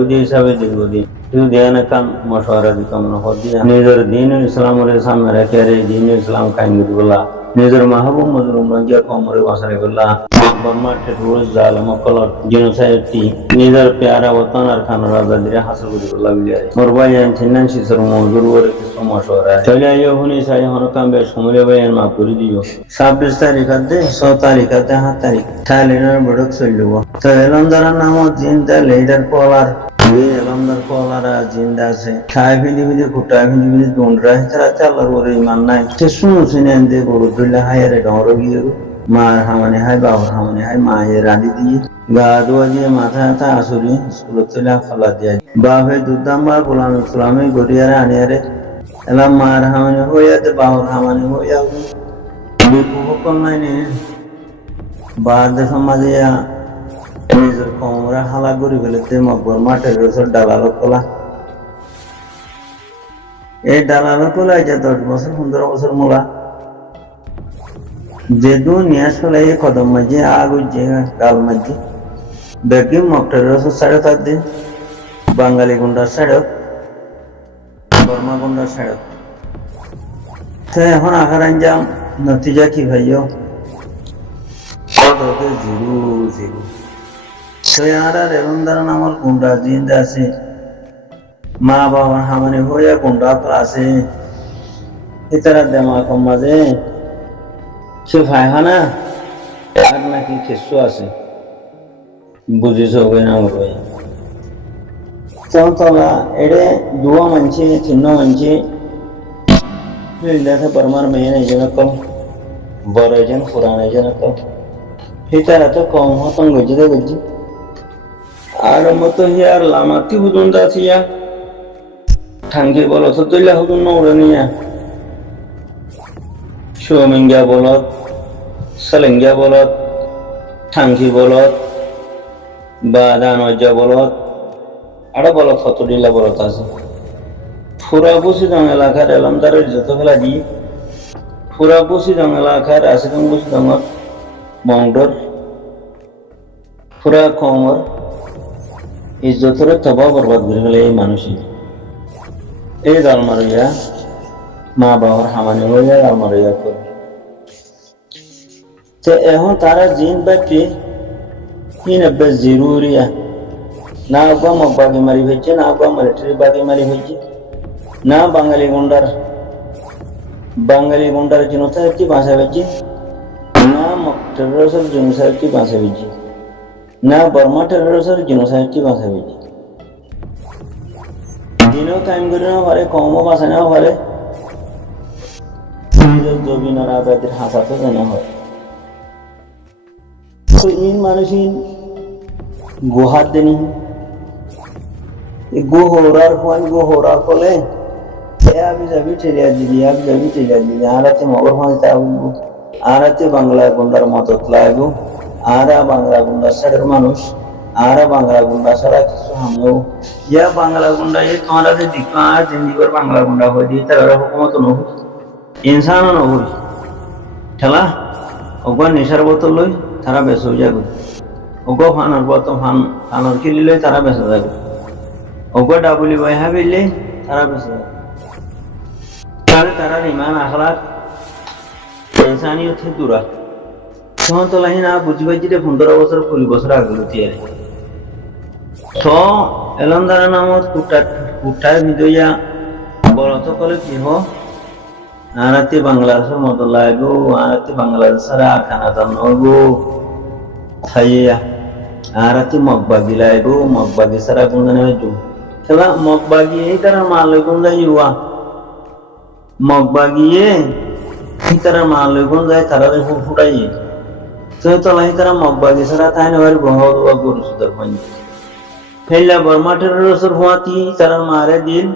বুঝি হিসাবে দেখবো দিন শুধু দেয়া না কাম মশওয়ারা দিতাম না হদিয়া নিজের দিন ইসলামের সামনে রেখে আর এই দিন ইসলাম কায়েম করবলা নিজের মাহবুব মজলুম রঞ্জিয়া কমরে বাসারে বললা বর্মাঠের রোজ জালম কলর জেনোসাইডটি নিজের প্যারা ওতন আর খান রাজাদিরে হাসিল করে বললা বিলিয়ারে মোর ভাই আনছিলেন শিশর মজুর ওরে কিছু মশওয়ারা চলে আইও হুনি সাই হনকাম বেশ সমলে ভাই মাফ করে দিও 26 তারিখে 6 তারিখে 7 তারিখ থাইল্যান্ডের বড়ক চলব তো এলমদার নাম জিন্দা লেডার পলার এলমদার পলারা জিন্দা আছে খাই ফিলি ফিলি কুটাই ফিলি ফিলি দোনরা তারা চালার ওরে ইমান নাই সে শুনো শুনে দে গরু ধরলে হায়ারে ডর গিয়ে মার হামানে হাই বাবার হামানে হাই মায়ের রাঁধি দিয়ে গা ধোয়া দিয়ে মাথা হাতা আসরি স্কুলে চলে ফালা দিয়ে বাপে দুধাম্বা গোলাম ইসলামে গড়িয়ারে আনিয়ারে এলাম মার হামানে হইয়াতে বাবার হামানে হইয়া বিপুল নাই নে বাদ সমাজে নিজের কমরা হালা করে ফেলেছে মকবর মাঠের রসর ডালালো কলা এই ডালালো কলা এটা 10 বছর 15 বছর মোলা যে দুনিয়া চলে কদম মাঝে আগ উঠছে গাল মাঝে বেগি মকটার রসর সাড়ে 7 দিন বাঙালি গুন্ডার সাড়ক বর্মা গুন্ডার সাড়ক তো এখন আখার আঞ্জাম নতিজা কি ভাইও জিরো জিরো তো আর এলমদার নামার গুন্ডা জিন্দা আছে মা বাবার হামানে হইয়া গুন্ডা আছে ইতারা দেমা কম মাঝে সে ভাইখানা আর নাকি খেসু আছে বুঝিস হবে না ওর ভাই তলা এড়ে দুয়া মানছে চিহ্ন মানছে দেখে পরমার মেয়ে এজন কম বড় এজন পুরান এজন কম হিতারা তো কম হতন গজি দে গজি আর মতো হিয়ার লামাতি হুদুন দাসিয়া ঠাঙ্গি বলো তো তুইলা হুদুন নৌরে নিয়া সুমিঙ্গা বলত সালেঙ্গা বলত ঠাঙ্গি বলত বা দানজা বলত আরো বলত কত ডিলা বলত আছে পুরা বসি দং এলাকার এলমদারের যত খেলা দি পুরা বসি দং এলাকার আছে দং বসি দঙর মংডর পুরা কমর ইজ্জতরে তবা বরবাদ করে ফেলে এই মানুষই এই দাল মারিয়া মা বাবার হামানি হইয়া দাল মারিয়া করে তো এখন তারা জিন বাকি হিন বেশ জরুরিয়া না আব্বা মব্বাগি মারি হয়েছে না আব্বা মিলিটারি বাগি মারি হয়েছে না বাঙালি গুন্ডার জেনোসাইডটি বাঁচা হয়েছে না টেররিস্টের জেনোসাইডটি বাঁচা হয়েছে না বর্মা টেররিস্টের জেনোসাইডটি বাঁচা হয়েছে দিনও কায়েম করে না পারে কমও বাঁচা না পারে নিজের জমিনের আজাদের হাসাতে জানা হয় তো ইন মানুষিন গুহার দেনি গো হোরার ফলে আবি যাবি ঠেলিয়া দিলি আরাতে মগর ফাঁসতে আসবো আরাতে বাংলা গুন্ডার মদত লাগবো আরা বাংলা গুন্ডা সারের মানুষ আরা বাংলা গুন্ডা সারা কিছু হামলো ইয়া বাংলা গুন্ডা ये तुम्हारा से दिखा जिंदगी भर बांग्ला गुंडा हो दी तेरा हुकूमत न हो इंसान न हो ठला ओगो निशार बोतल लई तारा बेस हो जागो ओगो फानर बोतल फानर किली लई तारा बेस हो जागो ओगो डाबुली बाय हाबिले तारा बेस हो তারা ইমান আখলাক ইনসানিয়ত থেকে দূর তখন তো লাহি না বুঝবাই যে 15 বছর 20 বছর আগে লুটিয়ারে তো এলমদার নামত কুটার ভিদইয়া বলত কলে কি হ আরাতে বাংলাদেশের মত লাগো আরাতে বাংলাদেশ সারা খানা দান হবো থাইয়া আরাতে মগবাগি লাগো মগবাগি সারা গুণনে হইতো খেলা মগবাগি এই তারা মাল গুণ যাইওয়া মগবাগিয়ে তারা মাল গুণ যায় তারা ফুটাইয়ে তো লাহি তারা মগবাগি সারা তাই না বহুত গরু সুদর পাই ফেললা বর্মাটের রসর হুয়াতি তারা মারে দিন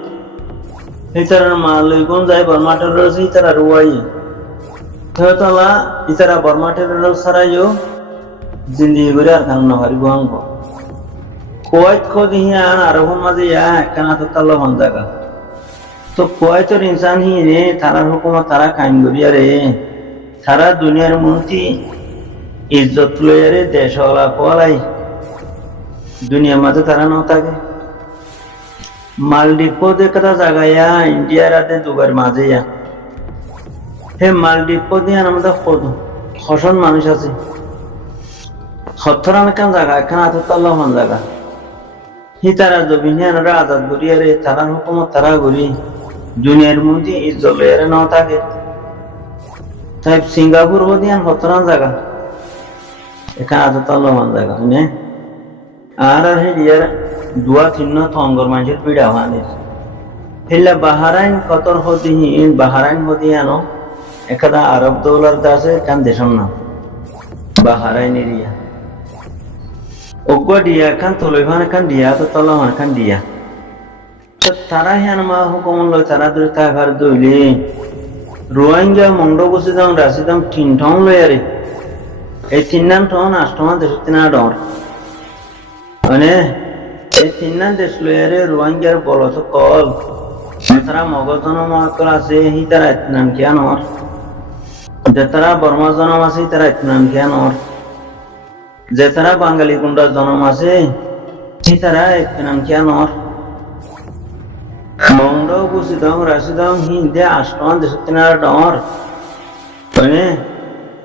এই তারা মাল গুণ যায় বর্মাটের রস এই তারা রুয়াই তোলা ইতারা বর্মাটের রস সারাইও জিন্দিগি করে আর খান না হারি গুয়াঙ্গ কোয়াইত খোদিহিয়া আর মাঝে ইয়া একখানা তো তাল্লা বন জায়গা তো কোয়াইতর ইনসান হি রে তারার হুকুমত তারা কায়েম করিয়া রে সারা দুনিয়ার মন্ত্রী ইজ্জত লইয়া রে দেশওয়ালা কোয়ালাই দুনিয়ার মাঝে তারা ন থাকে মালদ্বীপ একটা জায়গায় ইন্ডিয়ার আদে দুবার মাঝে হে মালদ্বীপ দিয়ে আমাদের হসন মানুষ আছে হত্তরান কান জায়গা এখানে আততাল্লাহমান জায়গা হি তারা জবিনিয়ানরা আজাদ করিয়ারে তারা হুকুমত তারা করি দুনিয়ার মধ্যে ইজ্জত লইয়ারে ন থাকে তাই সিঙ্গাপুর বদিয়ান হত্তরান জায়গা এখানে আততাল্লাহমান জায়গা নে আর হে ইয়ার দুয়া তিন্ন থঙ্গর মানুষের পিড়া হানিস হেলা বাহারাইন কতর হদিহীন বাহারাইন হদিয়ানো এখাদা আরব দৌলার দাসে কান দেশম না বাহারাইন এরিয়া অজ্ঞ দিয়া খান তলৈভান খান দিয়া তো তলমান খান দিয়া তো তারা হেন মা হুকুম লয় তারা দূরে থাকার দইলে রোহিঙ্গা মন্ড বসে দাম রাশি দাম তিন ঠং লয় আরে এই তিন নাম ঠন আষ্টমান দেশ তিন ডর মানে এই তিন নাম দেশ লয় আরে রোহিঙ্গার বলস কল তারা মগজ জনম আছে হি তারা নাম কেন যে তারা বর্মা জনম আছে তারা নাম কেন যে তারা বাঙালি গুন্ডার জনম আছে সে তারা নাম কেন মন্ডও বুঝি দম রাশি দম হিন্দে আষ্টমান দেশ তিন ডর মানে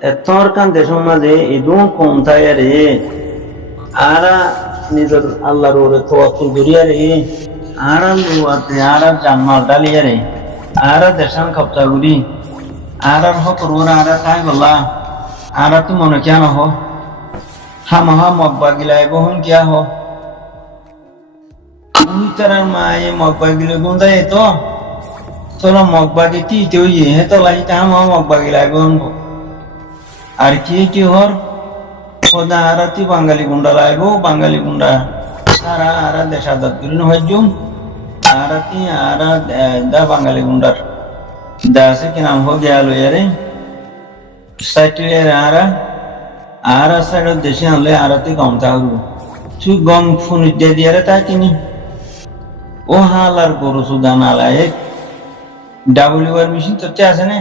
এতর কান দেশ মাঝে এদুম কম তাই রে আর নিজের আল্লাহর ওরে তোয়াক্কুল করিয়া রে আর লুয়াতে আর জাম্মাল ডালিয়া রে আর দেশান খপতা গুলি আর হক রোরা আর তাই বলা আর তুই মনে কেন হ হামহা মব্বা গিলাই বহুন কিয়া হ তুই তার মায়ে মব্বা গিলে গুন্দাই তো তোলা মব্বা কি তেও হে তোলা হিতা হামহা মব্বা গিলাই বহুন আর কি হর খোদা আর তুই বাঙালি গুন্ডা লাইব বাঙালি গুন্ডা সারা আর দেশ আজাদ করিন হইজুম আর তুই আর দা বাঙালি গুন্ডার দাসে কি নাম হো গেল ইয়ারে সাইটের আর সাইড দেশে আনলে আর তুই গম থাকবো তুই গম ফোন দিয়ে দিয়ে তাই কিনি ও হালার গরু সুদান আলায় ডাব্লিউআর মেশিন তো আছে না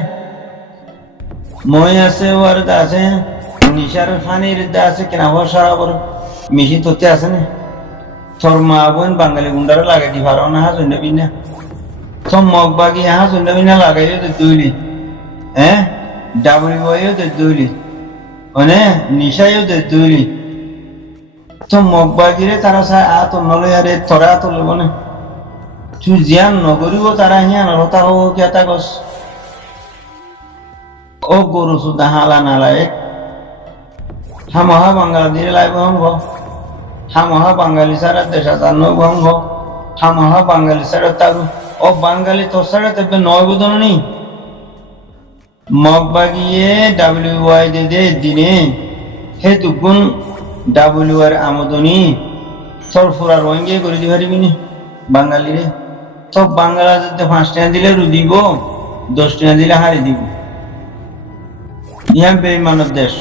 মই আছে ওর আছে নিশার ফানির আছে কিনা সারাবর মেশিন তো আছে না তোর মা বোন বাঙালি গুন্ডারে লাগাই দি পারো না হাজুন নবী না তোর মগ বাগি হাজুন নবী না লাগাইও তো দুইলি হ্যাঁ ডাব্লিউআইও তো দুইলি মানে নিশাইও তো দুইলি তোর মগ বাগিরে তারা চাই তোর নলে আরে তোরা তো লব না তুই জিয়ান নগরিব তারা হিয়া নরতা হো কেতা গছ ও গরু সুদা হালা নালায় হামহা বাঙালি দিয়ে লাইব হঙ্গ হামহা বাঙালি সারা দেশা জান্ন ভঙ্গ হামহা বাঙালি সারা তারু ও বাঙালি তোর সারা তেবে নয় বোধন নেই মগ বাগিয়ে ডাব্লিউআই দে দিনে হে দুগুণ ডাব্লিউআর আমদনি তোর ফুরা রোহিঙ্গে করে দি পারিবি নি বাঙালি রে সব বাঙালা যদি 5 টাকা দিলে রুদিব 10 টাকা দিলে হারি দিব ইহা বেঈমানের দেশ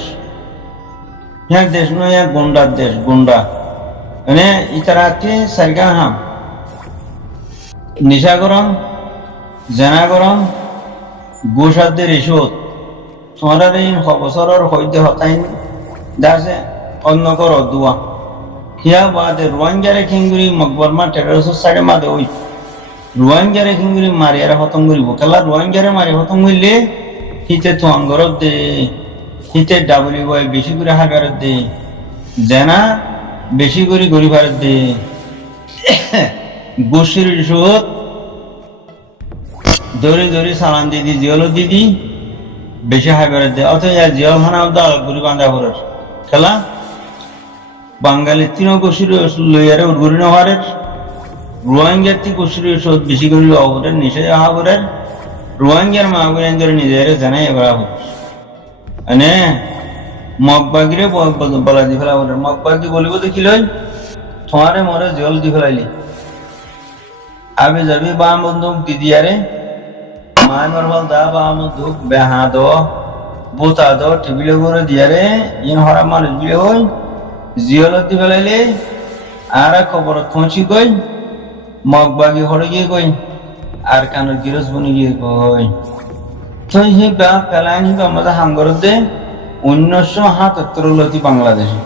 ইহা দেশ নয় ইহা গুন্ডার দেশ গুন্ডা মানে ইতারাকে সারগা হাম নিশা গরম জেনা গরম গোসাদের রিসোত তোমার এই বছরের হইতে হতাইন দাসে অন্য কর দুয়া হিয়া বাদে রোহিঙ্গারে খিঙ্গুরি মকবরমা টেরোরিস্ট সাইডে মাদে ওই রোহিঙ্গারে খিঙ্গুরি মারিয়ারে খতম করিব কেলা রোহিঙ্গারে মারি খতম করলে হিতে তো অঙ্গরত দে হিতে ডাব্লিউআই বেশি করে হাগারত দে জেনা বেশি করে গরিবারত দে গোসির রিসোত দৌড়ি সালান দিদি জিয়ল দিদি বেশি হাগারত দে অথচ জিয়ল খানা দল গরিব বান্ধা করে খেলা বাঙালি তিন গোসির লইয়ারে উড়গুড়ি নহারের রোহিঙ্গার তি গোসির রিসোত বেশি করে অবরের নিশে হাবরের রোহিঙ্গার মাগুরের নিজের জানাই এবার মানে মগবাগিরে বলা দি ফেলা বলে মগবাগি বলিব দেখি লই তোমারে মরে জল দি ফেলাইলি আবে যাবি বা বন্ধু দিদিয়ারে মায় মরবাল দা বা বন্ধু বেহা দো বোতা দো টেবিলে করে দিয়ারে ইন হরা মানুষ বিলে হই জিয়ল দি ফেলাইলে আর খবর পৌঁছি গই মগবাগি হরে গিয়ে গই আর কানের গিরস বনি গিয়ে কই তো হি বা পেলাইন হি আমাদের হাঙ্গর দে 1977 লতি বাংলাদেশে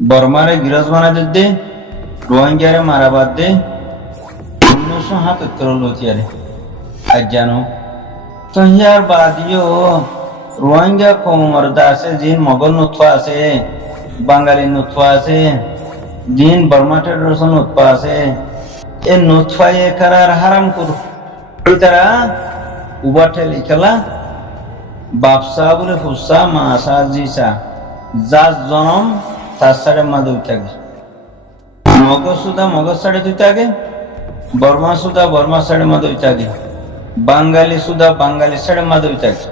বর্মারে গিরস বানাই দে রোহিঙ্গারে মারাবাদ দে 1977 লতিয়ারে আজ জানো তো ইয়ার বাদিও রোহিঙ্গা কমরদা আছে জিন মগল নুৎফা আছে বাঙালি নুৎফা আছে জিন বর্মা টেরোরিজম নুৎফা আছে এ নুৎফা এ কারার হারাম করু তারা উবাটে লিখলা বাপসা বলে ফুসা মাসা জিসা যার জনম তার সাড়ে মাদুই থাকে মগজ সুদা মগজ সাড়ে দুই থাকে বর্মা সুদা বর্মা সাড়ে মাদুই থাকে বাঙালি সুদা বাঙালি সাড়ে মাদুই থাকে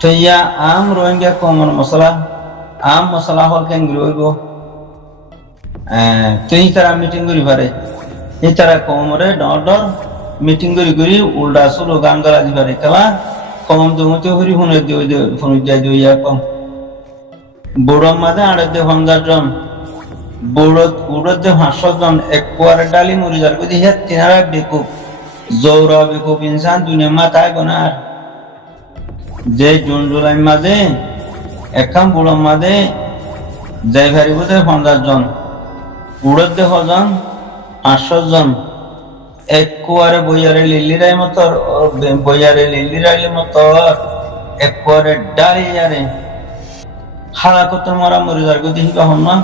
তো ইয়া আম রোহিঙ্গা কমন মশলা আম মশলা হল কেন রইব তুই তারা মিটিং করি পারে এই তারা কমরে ডর ডর মিটিং করি করি উল্টা সুলো গান গলা দি পারে খেলা কম জমতে হরি ফোনে দিয়ে ফোনে দিয়ে ইয়া কম বড় মাঝে 50 জন বড় উড়তে 500 জন এক কোয়ারে ডালি মরি যার কই হে তিনারা বেকুব জৌরা বেকুব ইনসান দুনিয়া মাথায় গোনার যে জুন জুলাই মাঝে একখান বড় মাঝে যাই ভারি বোধে 50 জন উড়তে হজন 500 জন এক কোয়ারে বইয়ারে লিলিরাই মতো বইয়ারে লিলিরাইলে মতো এক কোয়ারে ডালি যারে খালা কত মারা মরি যার গতি হিবা হন না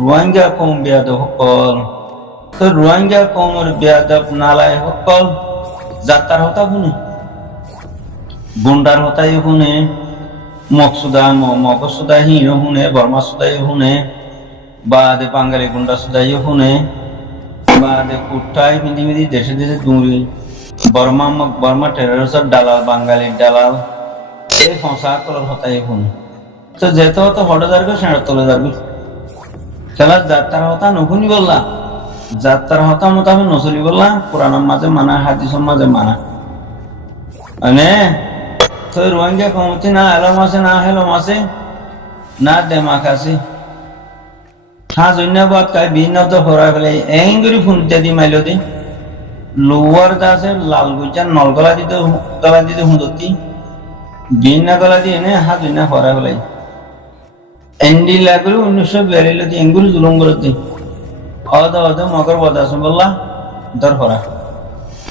রোহিঙ্গা কম বেয়াদ সকল তো রোহিঙ্গা কমর বেয়াদব নালাই সকল যাত্রার হতা শুনে গুন্ডার হতাই শুনে মকসুদা মগসুদা হিরো শুনে বর্মা সুদাই শুনে বাদে বাঙালি গুন্ডা সুদাই শুনে বাদে কুট্টাই মিদি মিদি দেশে দেশে দৌড়ি বর্মা টেরোরিস্টের দালাল বাঙালির দালাল এই ফসা কলর হতাই শুনে তো যেতে হতো হঠাৎ যাবে সেটা তোলে যাবে খেলার যাত্রার হতা নখুনি বললা যাত্রার হতা মোতাবেক নচলি বললা কোরআনের মাঝে মানা হাদিসের মাঝে মানা মানে তো রোহিঙ্গা কমতি না এলম আছে না হেলম আছে না দেমাক আছে ধন্যবাদ কাই ভিন্ন তো হরা ফেলে এঙ্গুরি ফোন ইত্যাদি মাইল দি লোয়ার দাসে লাল গুজার নলগলা দিতে হুঁদতি ভিন্ন গলা দিয়ে এনে ধন্য হরা ফেলে এন্ডি লাগলো 1942 তে এঙ্গুরি জুলুম করতে অদ মগর বদাসম বললা দর হরা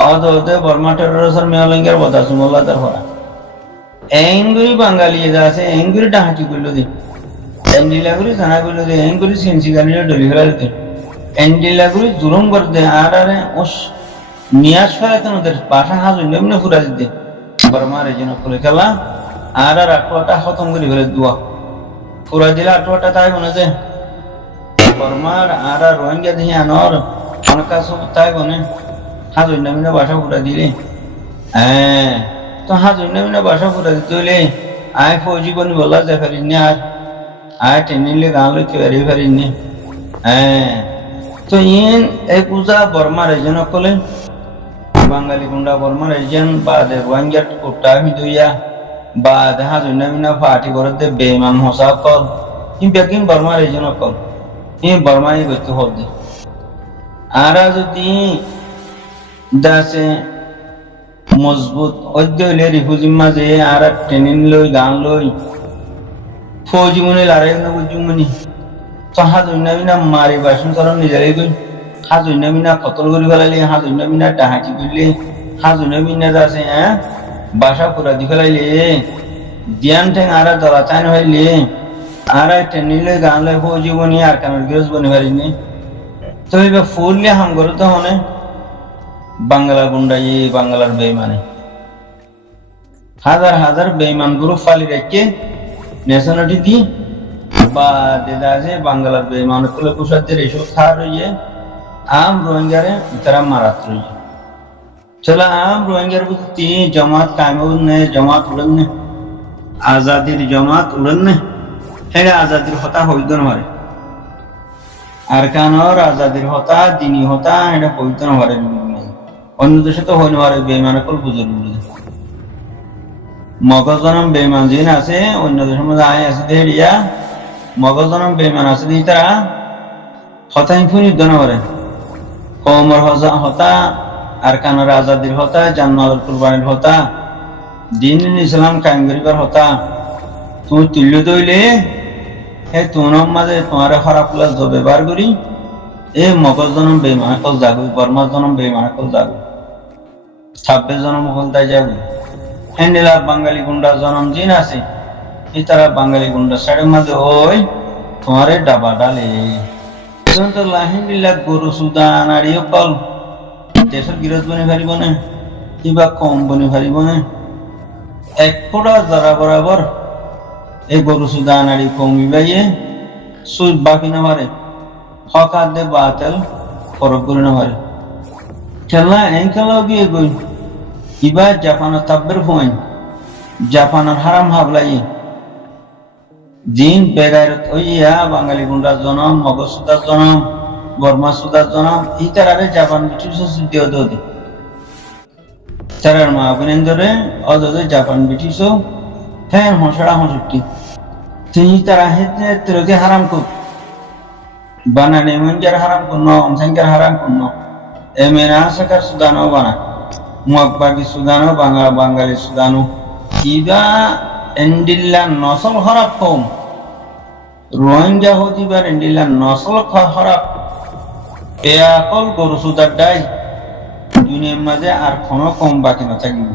অদ বর্মা টেরোরিস্টের মেয়লিঙ্গের বদাসম বললা দর হরা এঙ্গুরি বাঙালি যা আছে এঙ্গুরি ডাহাটি করলো দি এন্ডিলাগুলি জানা করলো দি এঙ্গুরি সেন্সি গালিয়ে ডলি ফেলা দিতে এন্ডিলাগুলি জুলুম করতে আর আরে ওস নিয়াজ ফেলাতে ওদের বাসা হাজুন এমনি ফুরা দিতে বর্মার এই জন্য করে খেলা আর আটটা খতম করে ফেলে দোয়া ফুরা দিলে আটটা তাই বনে যে বর্মার আর রোহিঙ্গা দিয়ে আনর অনেকা সব তাই বনে হাজুন নামিনা বাসা ফুরা দিলে হ্যাঁ তো হাজুন নামিনা বাসা ফুরা দিতে হইলে আয় ফৌজি বনি বলা যায় পারিনি আয় টেনিলে গাঁ লই কেবারি পারিনি হ্যাঁ তো ইন এই পূজা বর্মার এজন কলে বাঙালি গুন্ডা বর্মার এজন বা রোহিঙ্গার কোটা আমি দইয়া বা দেখা জন্যমিনা ফাটি করতে বেমান হসা কল বেকিং বর্মার এজন কল বর্মাই করতে হল আর যদি দাসে মজবুত অদ্য হইলে রিফুজির মাঝে আর ট্রেনিং লই গান লই ফৌজি মনে লড়াই না বুঝি মনি তো হাজন্যামিনা মারি বাসন চলন নিজেরাই গই হাজন্যামিনা কতল করে ফেলাইলে হাজন্যামিনা ডাহাটি করলে হাজন্যামিনা যাচ্ছে হ্যাঁ বাসা পুরা দি ফেলাইলে দিয়ান ঠেং আর দলা চাইন হইলে আর ট্রেনিং লই গান লই ফৌজি বনি আর কানের গিরজ বনি পারিনি তো এবার ফুললে হাম করো তো মনে বাংলা গুন্ডাই বাংলার বেইমানে হাজার হাজার বেইমান গ্রুপ ফালি রেখে নেশনালিটি দি বা দেদা আছে বাংলার বেইমান কুলে কুসাদের এইসব খার রইয়ে আম রোহিঙ্গারে তারা মারাত রইয়ে চলা আম রোহিঙ্গার প্রতি জমাত কায়েম নে জমাত উড়ন নে আজাদির জমাত উড়ন নে হ্যাঁ আজাদির হতা হইদ নরে আর কানর আজাদির হতা দিনী হতা এটা হইদ নরে অন্য দেশে তো হইন নরে বেইমান কুল বুঝল মগজনম বেইমান জিন আছে অন্য দেশের মধ্যে আয় আছে দেড়িয়া মগজনম বেইমান আছে দি তারা হতাই ফুনি দনরে কমর হতা আর কানার আজাদির হতা জান্নাতুল কুরবানির হতা দিন ইসলাম কায়েম করিবার হতা তুই তুল্য দইলে হে তোনম মাঝে তোমারে খারাপ প্লাস ব্যবহার করি এ মগজ জনম বেমানে কল যাগুই, বর্মা জনম বেমানে কল যাগুই, 26 জনম হল তাই যাগুই। হ্যান্ডেলা বাঙালি গুন্ডা জনম জিন আছে, এই তারা বাঙালি গুন্ডা সাড়ে মাঝে ওই তোমারে ডাবা ডালে তো লাহিন্দিল্লা গরু সুদা নারীও কল দেশের বিরোধ বনে ফারিব না, কিবা কম বনে ফারিব না। এক ফোঁটা যারা বরাবর এই গরু সুদা নারী কমিবাইয়ে সুদ বাকি না পারে, হক হাত দে বাতেল ফরক করে না পারে। খেলা এই খেলাও গিয়ে গই ইবা জাপানের তাব্বের ফোন, জাপানের হারাম হাবলাই জিন বেগায়রত ওইয়া বাঙালি গুন্ডার জনম, মগজ সুদার জনম, বর্মা সুদার জনম, এই তারারে জাপান ব্রিটিশ দিও দে তারার মা অভিনন্দরে অদে জাপান ব্রিটিশ হ্যাঁ হসড়া হসুটি তুই তারা হেতে তেরোকে হারাম কর বানানে মঞ্জার হারাম করন, অংসাঙ্কার হারাম করন, এমেনা সাকার সুদানো বানা মগবাগি সুদানো বাঙালি সুদানো ইবা এন্ডিল্লা নসল হরাপ কম রোহিঙ্গা হতিবার এন্ডিল্লা নসল হরাপ এয়াকল গরু সুদার ডাই দুনিয়ার মাঝে আর কোনো কম বাকি না থাকিব।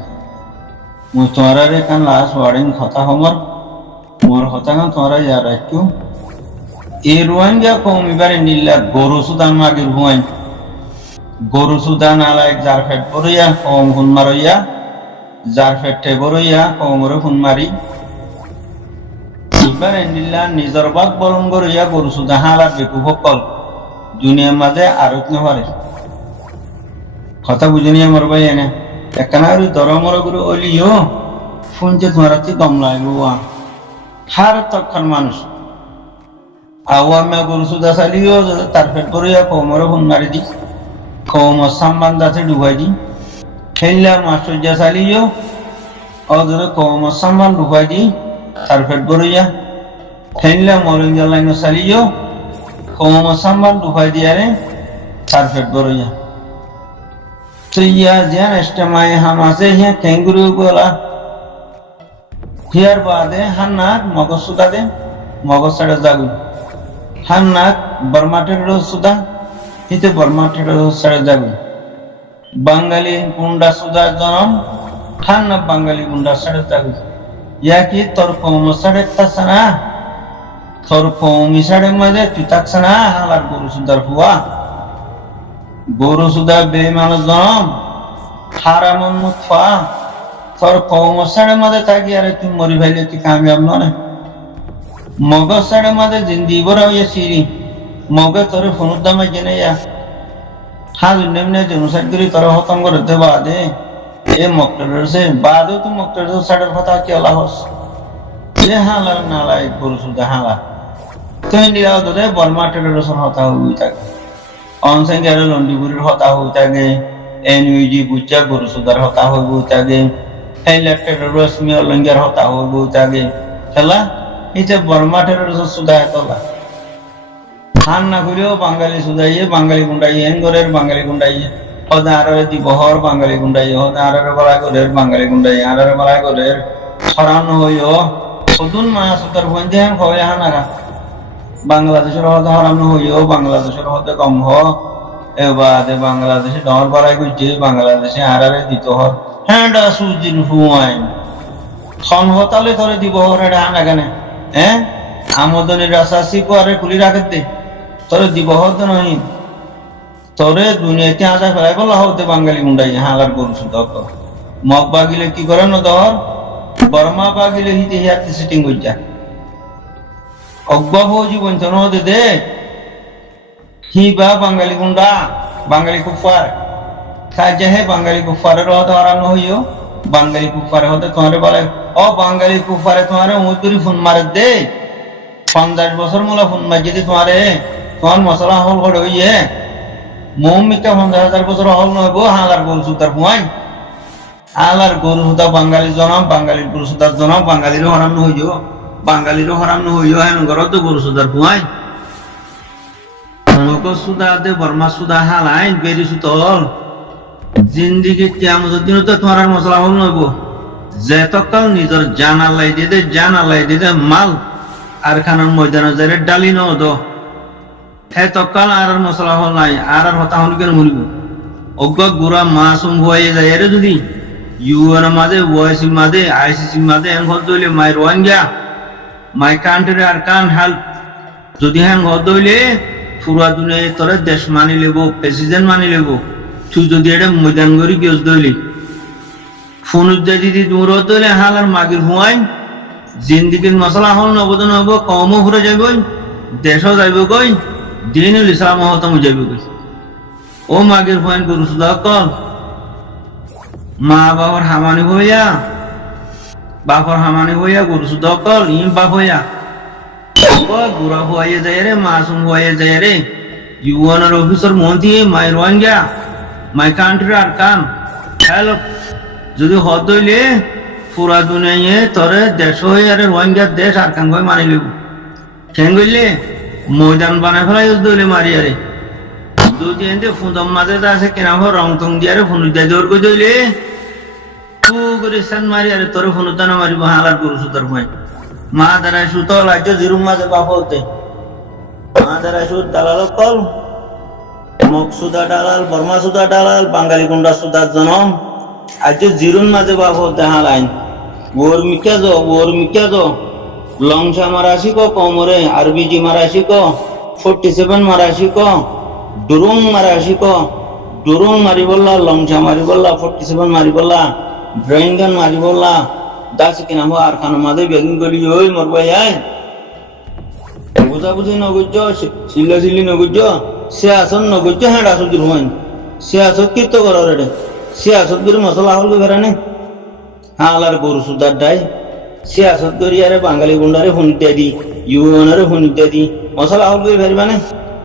মুই তোমারে কান লাস্ট ওয়ার্ডিং কথা হমর মোর কথা কান তোমরা ইয়ার রাখু এ রোহিঙ্গা কম এবারে এন্ডিল্লা গরু সুদান মাগির হুয়াইন গরু সুদান আলাইক যার ফেট বড়ইয়া কম হুন মারইয়া যার ফেটে বড়ইয়া কমরে হুন মারি এবার এন্ডিল্লা নিজর বাক বলন করিয়া গরু সুদা হালার বেকু সকল দুনিয়ার মাঝে আরত নপারে কথা বুঝে নিয়ে আমার ভাই এনে একখানা আর দরমর গুরু অলিও শুনছে তোমার দম লাগবো হার তখন মানুষ আওয়ামে গরু সুদা চালিও তার ফেট বড়ইয়া কমরে হুন মারি দি কম সম্মান দাসে ডুবাই দি খেললা মাস্টার চালিও অদরে কম সম্মান ডুবাই দি তার ফেট বড়ইয়া খেললা মরিঙ্গা লাইন চালিও কম সম্মান ডুবাই দিয়ারে তার ফেট বড়ইয়া তো ইয়া যেন এস্টেমায় হামাসে হিয়া কেঙ্গুরু গোলা হিয়ার বাদে হান্নাক মগজ সুদা দে মগজ সাড়ে যাগু হান্নাক বর্মাটের সুদা হিতে বর্মাটের সাড়ে যাগু বাঙালি গুন্ডা সুদা জনম হান্না বাঙালি গুন্ডা সাড়ে যাগু ইয়া কি তোর কম সাড়ে তাছানা তোর কমি সাড়ে মাঝে তুই তাকছানা হালার গরু সুদার হুয়া গরু সুদা বেমান জনম হারামন মুতফা তোর কম সাড়ে মাঝে থাকি আরে তুই মরি ভাইলে তুই কামিয়াব নয় মগজ সাড়ে মাঝে জিন্দি বড় হইয়া সিঁড়ি মগে তোর ফোনের দামে জেনে যা হাজ নেমনে জেনোসাইড করি তোর হতম করে দে বাদে এ মক্তরের সে বাদেও তুই মক্তরের সাড়ের কথা কি আল্লাহ হস এ হালার নালাই গরু সুদা হালা তুই নিরাও তোদের বর্মা টেরোরেশন হতা হই থাকে অনসংখ্যার লন্ডিগুড়ির হতা হই থাকে এনইউজি বুচ্চা গরু সুদার হতা হই থাকে হেলার টেরোরিজম লঙ্গার হতা হই থাকে খেলা এটা বর্মা টেরোরিজম সুদা তোলা হান না করিও বাঙালি সুদাইয়ে বাঙালি গুন্ডাইয়ে এনগরের বাঙালি গুন্ডাইয়ে হদা আরে দিবহর বাঙালি গুন্ডাইয়ে হদা আরে বলা করে বাঙালি গুন্ডাইয়ে আরে বলা করে ছড়ান হইও সদুন মা সুতার বন্ধে হান কয় হানারা বাংলাদেশের হদা হারাম হইও বাংলাদেশের হদা কম হ এবারে বাংলাদেশে ডর বাড়াই কইছে বাংলাদেশে আরে দিত হর হ্যাঁ সুদিন হুয়াইন খন হতালে ধরে দিবহর এটা হানা কেন হ্যাঁ আমদনের রাস্তা সিপারে খুলি রাখে দে তোরে দিবহর তো নয় তোরে দুনিয়াতে আজা ফেলাই বলা হতে বাঙালি গুন্ডাই হালার গরু সুদক মগ বাগিলে কি করে না ধর বর্মা বাগিলে হিতে হিয়াতে সিটিং কইছা অজ্ঞা হো জীবন তো নদে দে হি বা বাঙালি গুন্ডা বাঙালি কুফার কাজে হে বাঙালি কুফারের হতে হারানো হইও বাঙালি কুফারে হতে তোমারে বলে ও বাঙালি কুফারে তোমারে মুদুরি ফোন মারে দে 50 বছর মোলা ফোন মারি দি তোমারে তোমার মশলা হল করে হইয়ে মৌমিকা 50,000 বছর হল নয় গো হালার গরু সুতার পুয়াই হালার গরু সুতা বাঙালি জনম বাঙালির গরু সুতার জনম বাঙালিরও হারাম হইও বাঙালিরও হারাম হইও হেন ঘর তো গরু সুতার পুয়াই মগজ সুদা দে বর্মা সুদা হালাই বেরি সুতল জিন্দিগি কিয়ামতের দিন তো তোমার মশলা হল নয় গো যেতকাল নিজের জান আল্লাই দিয়ে মাল আর খানার ময়দানে যাই ডালি ন হে তকাল আর মশলা হল নাই আর হতা হল কেন মরিব অজ্ঞ গুড়া মাসুম হয়ে যায় রে যদি ইউএন মাঝে ওয়াইসি মাঝে আইসিসি মাঝে এন ঘর দইলে মাই রোহিঙ্গা মাই কান্ট্রি আর কান হেল্প যদি হ্যাঁ ঘর দইলে পুরা দুনিয়া তোরে দেশ মানি লেব প্রেসিডেন্ট মানি লেব তুই যদি এটা ময়দান করি গেছ দইলি ফোন যদি দূর দইলে হাল আর মাগির হুয়াই জিন্দিগির মশলা হল নবদন হব কমও ঘুরে যাইব দেশও যাইব কই দিনুল ইসলাম হতম যাইব কই ও মাগির হুয়াইন গরু সুদা কল মা বাবার হামানি হইয়া বাপর হামানি হইয়া গরু সুদা কল ই বাপ হইয়া বুড়া হয়ে যায় রে মাসুম হয়ে যায় রে ইউএনের অফিসার মন্ত্রী মাই রোহিঙ্গা মাই কান্ট্রি আর কান হ্যালো যদি হদ হইলে পুরা দুনিয়া তোরে দেশ হয়ে আরে রোহিঙ্গা দেশ আর কান হয়ে মানি লিব কেন গইলে ময়দান বানাই ফেলাই দইলে মারি আরে যদি এতে ফুদম মাঝে আছে কেনা হো রং টং দিয়ে আরে ফোন দিয়ে জোর করে দইলে তু করে সান মারি আরে তোরে ফোন দানা মারিব হালার গরু সুতার ভাই মা দাঁড়ায় সুতো লাইজ জিরুম মাঝে বাপ হতে মা দাঁড়ায় সুদ দালাল কল মগ সুদা দালাল বর্মা সুদা দালাল বাঙালি গুন্ডা সুদার জনম আজ জিরুন মাঝে বাপ হতে হালাইন ওর মিকা যো লংসা মারা শিখ কমরে আরবিজি মারা শিখ 47 মারা শিখ ডুরুং মারা শিখ ডুরুং মারি বললা লংসা মারি বললা 47 মারি বললা ড্রয়িং গান মারি বললা দাস কিনা হো আর খানা মাঝে বেগুন গলি ওই মরবাই আয় বুঝাবুঝি নগুজ্জ সিল্লি নগুজ্জ সে আসন নগুজ্জ হ্যাঁ আসত হইন সে আসত কীর্ত করার রে সে আসত করে মশলা হল বেড়ানে হাল আর গরু সুদার ডাই সে আসত করি আরে বাঙালি গুন্ডারে ফোন ইত্যাদি ইউএনরে ফোন ইত্যাদি মশলা হল করে ফেরবানে